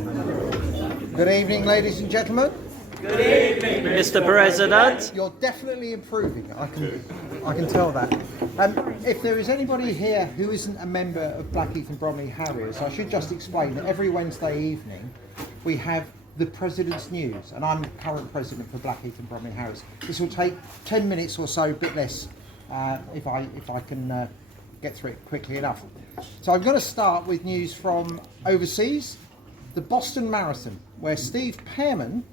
Good evening, ladies and gentlemen. Good evening, Mr. President. You're definitely improving. I can tell that. If there is anybody here who isn't a member of Blackheath and Bromley Harriers, I should just explain that every Wednesday evening we have the President's News, and I'm the current president for Blackheath and Bromley Harriers. This will take 10 minutes or so, a bit less, if I can get through it quickly enough. So I'm going to start with news from overseas. The Boston Marathon, where Steve Pearman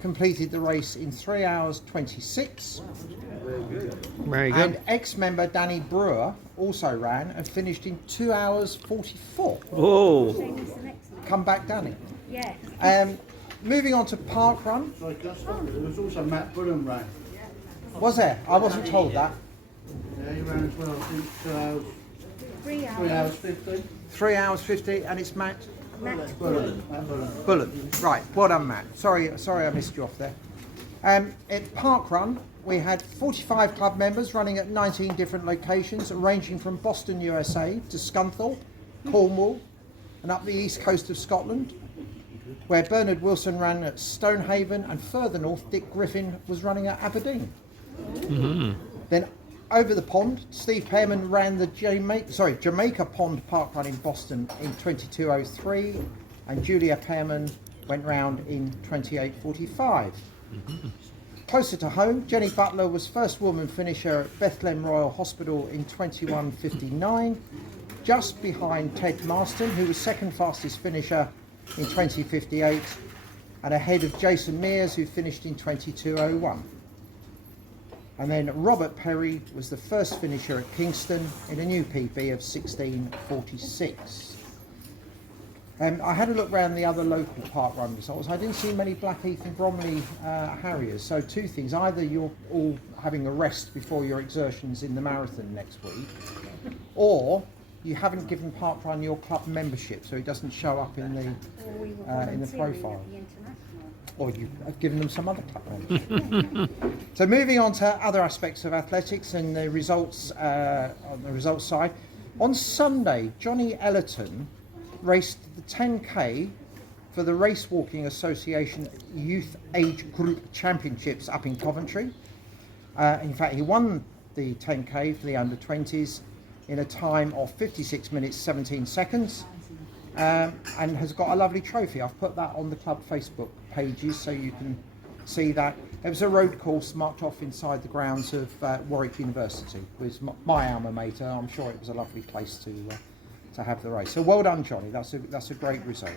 completed the race in 3 hours 26. Very good. And ex-member Danny Brewer also ran and finished in 2 hours 44. Oh. Come back, Danny. Yeah. Moving on to parkrun. Sorry, can I stop you? There was also Matt Bullen ran. Was there? I wasn't told that. Yeah, he ran as well. I think 2 hours, 3 hours. 3 hours 50. 3 hours 50, and it's Matt Matt Bullen. Matt Bullen. Bullen. Right, well done, Matt. Sorry I missed you off there. At parkrun, we had 45 club members running at 19 different locations, ranging from Boston, USA, to Scunthorpe, Cornwall, and up the east coast of Scotland, where Bernard Wilson ran at Stonehaven, and further north, Dick Griffin was running at Aberdeen. Mm-hmm. Then over the pond, Steve Pearman ran the Jamaica Pond Parkrun in Boston in 22:03, and Julia Pearman went round in 28:45. Mm-hmm. Closer to home, Jenny Butler was first woman finisher at Bethlehem Royal Hospital in 21:59, just behind Ted Marston, who was second fastest finisher in 20:58, and ahead of Jason Mears, who finished in 22:01. And then Robert Perry was the first finisher at Kingston in a new PB of 16:46. I had a look around the other local parkrun results. I didn't see many Blackheath and Bromley Harriers. So two things: either you're all having a rest before your exertions in the marathon next week, or you haven't given parkrun your club membership, so it doesn't show up in the profile. Or you have given them some other club membership. So moving on to other aspects of athletics and the results on the results side. On Sunday, Johnny Ellerton raced the 10K for the Race Walking Association Youth Age Group Championships up in Coventry. In fact, he won the 10K for the under-20s in a time of 56 minutes 17 seconds, and has got a lovely trophy. I've put that on the club Facebook pages so you can see that. It was a road course marked off inside the grounds of Warwick University, which is my alma mater. I'm sure it was a lovely place to have the race. So well done, Johnny. That's a great result.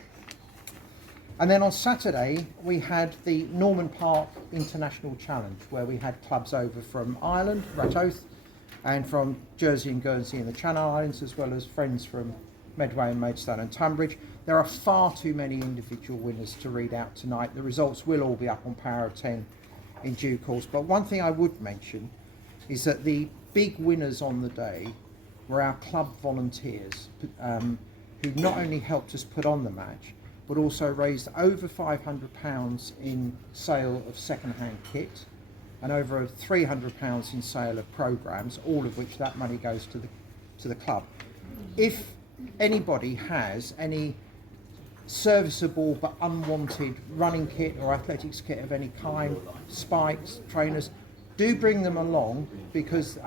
And then on Saturday we had the Norman Park International Challenge, where we had clubs over from Ireland, Ratoath, and from Jersey and Guernsey and the Channel Islands, as well as friends from Medway and Maidstone and Tunbridge. There are far too many individual winners to read out tonight. The results will all be up on Power of 10 in due course. But one thing I would mention is that the big winners on the day were our club volunteers, who not only helped us put on the match, but also raised over £500 in sale of second-hand kit, and over £300 in sale of programmes, all of which that money goes to the club. If anybody has any serviceable but unwanted running kit or athletics kit of any kind, spikes, trainers, do bring them along, because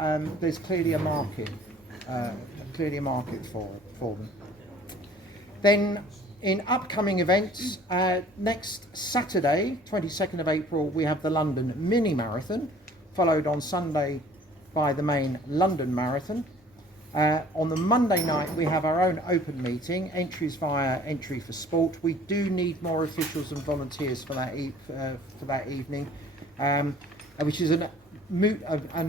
there's clearly a market for them. Then in upcoming events, next Saturday, 22nd of April, we have the London Mini Marathon, followed on Sunday by the main London Marathon. On the Monday night, we have our own open meeting, entries via Entry for Sport. We do need more officials and volunteers for that evening, which is an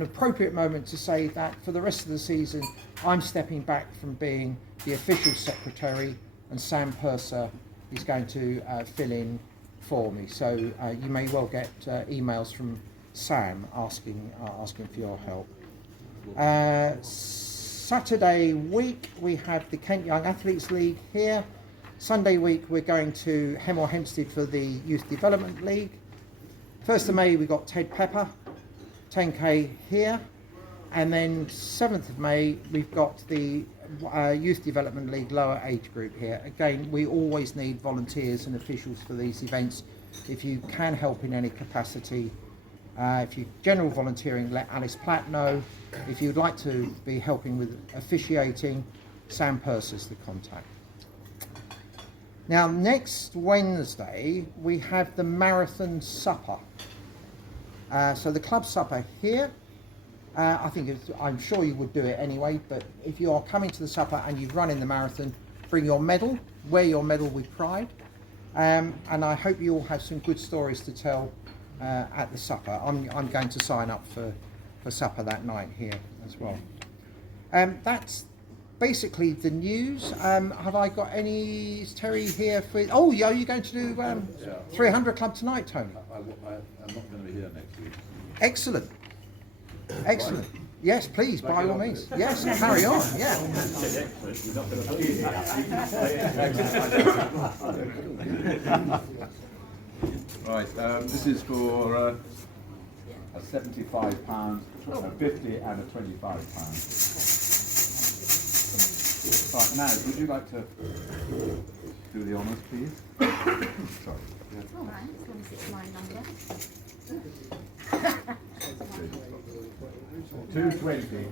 appropriate moment to say that for the rest of the season, I'm stepping back from being the official secretary, and Sam Purser is going to fill in for me. So you may well get emails from Sam asking for your help. Saturday week we have the Kent Young Athletes League here. Sunday week we're going to Hemel Hempstead for the Youth Development League. 1st of May we got Ted Pepper, 10K here. And then 7th of May we've got the Youth Development League lower age group here. Again, we always need volunteers and officials for these events. If you can help in any capacity, if you're general volunteering, let Alice Platt know. If you'd like to be helping with officiating, Sam Purser's the contact. Now, next Wednesday, we have the marathon supper. So the club supper here, I'm sure you would do it anyway, but if you are coming to the supper and you've run in the marathon, bring your medal, wear your medal with pride, and I hope you all have some good stories to tell at the supper. I'm going to sign up for supper that night here as well. That's basically the news. Have I got any? Is Terry here for? Oh, yeah, are you going to do 300 Club tonight, Tony? I'm not going to be here next week. Excellent. Excellent. Yes, please, by all means. Yes, carry on. Yeah. Right, this is for a £75, a 50 and a £25. Right, now, would you like to do the honours, please? Sorry. All right, as long as it's my number. 220.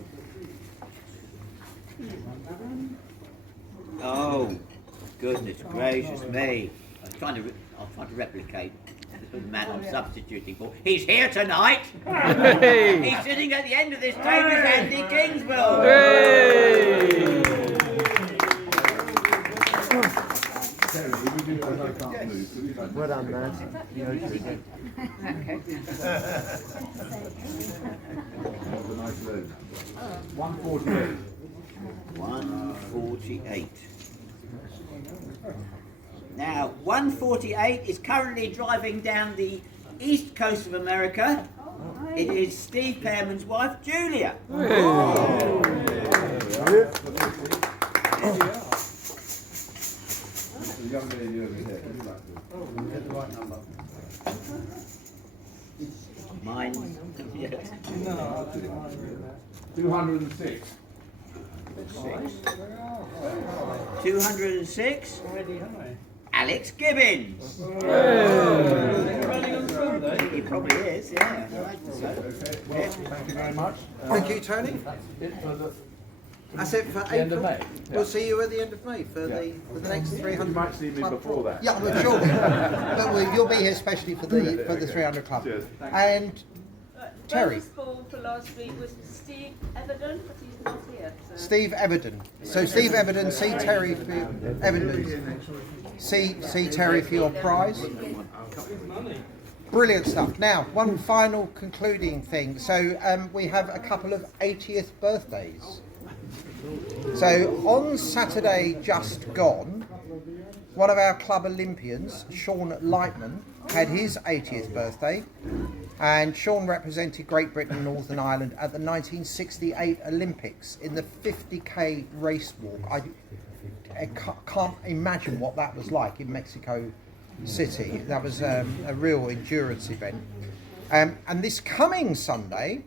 Oh, goodness gracious me. I'll try to replicate the man I'm substituting for. He's here tonight! Hey! He's sitting at the end of this table, it's Andy Kingsville! Hey! Terry, would you do I can't move? Would you like Well done, man. You know, you did. Have a nice load. 148. 148. Now, 148 is currently driving down the east coast of America. It is Steve Pearman's wife, Julia. The young lady over here, would you like to? Get the right number. Mine. Yes. 206. 206. Alex Gibbons. He probably is, yeah. Okay, thank you very much. Thank you, Tony. That's it for the That's it for end of April. May. We'll see you at the end of May for the next 300. You might see me Club. before that. Yeah, I'm sure. But you'll be here especially for the 300 Club. Cheers. Thank you. And Terry. Bonus ball for last week was Steve Everton, but he's not here. So. Steve Everton. So Steve Everton, see Terry for Everton. See Terry for your prize. Brilliant stuff. Now, one final concluding thing. So we have a couple of 80th birthdays. So on Saturday just gone, one of our club Olympians, Sean Lightman, had his 80th birthday, and Sean represented Great Britain and Northern Ireland at the 1968 Olympics in the 50k race walk. I can't imagine what that was like in Mexico City. That was a real endurance event. And this coming Sunday,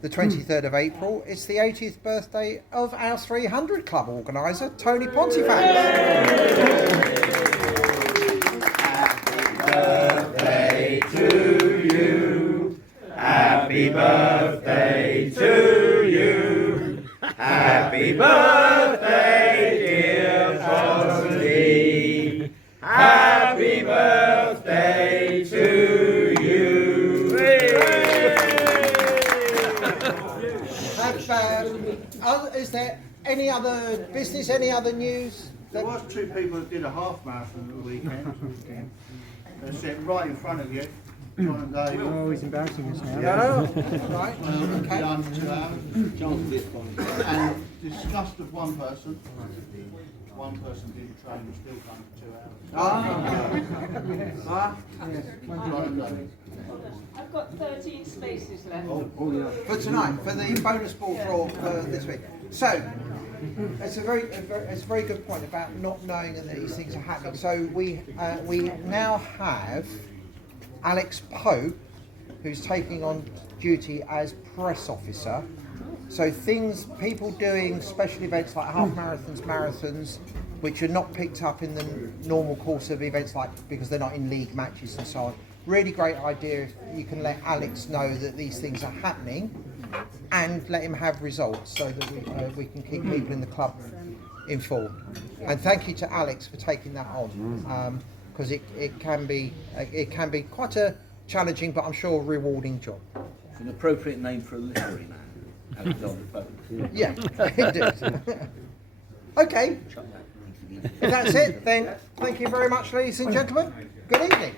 the 23rd of April, it's the 80th birthday of our 300 Club organiser, Tony Pontifex. Birthday to you. Happy birthday to you. Happy birthday, dear Frosty. Happy birthday to you. Is there any other business, any other news? There was two people that did a half marathon at the weekend. They're sitting right in front of you. John and Dave. Oh, he's embarrassing us now. No, right. Okay. Done 2 hours. And disgust of one person. One person didn't train and still done 2 hours. John and Dave. I've got 13 spaces left. For tonight, for the bonus ball draw for this week. So, it's a very good point about not knowing that these things are happening. So we now have Alex Pope, who's taking on duty as press officer So things, people doing special events like half marathons, which are not picked up in the normal course of events, like because they're not in league matches and so on. Really great idea if you can let Alex know that these things are happening, and let him have results so that we can keep people in the club informed. And thank you to Alex for taking that on, because it can be quite a challenging, but I'm sure rewarding job. It's an appropriate name for a literary man, Alexander Pope. Yeah, indeed. Okay, if that's it, then thank you very much, ladies and gentlemen. Good evening.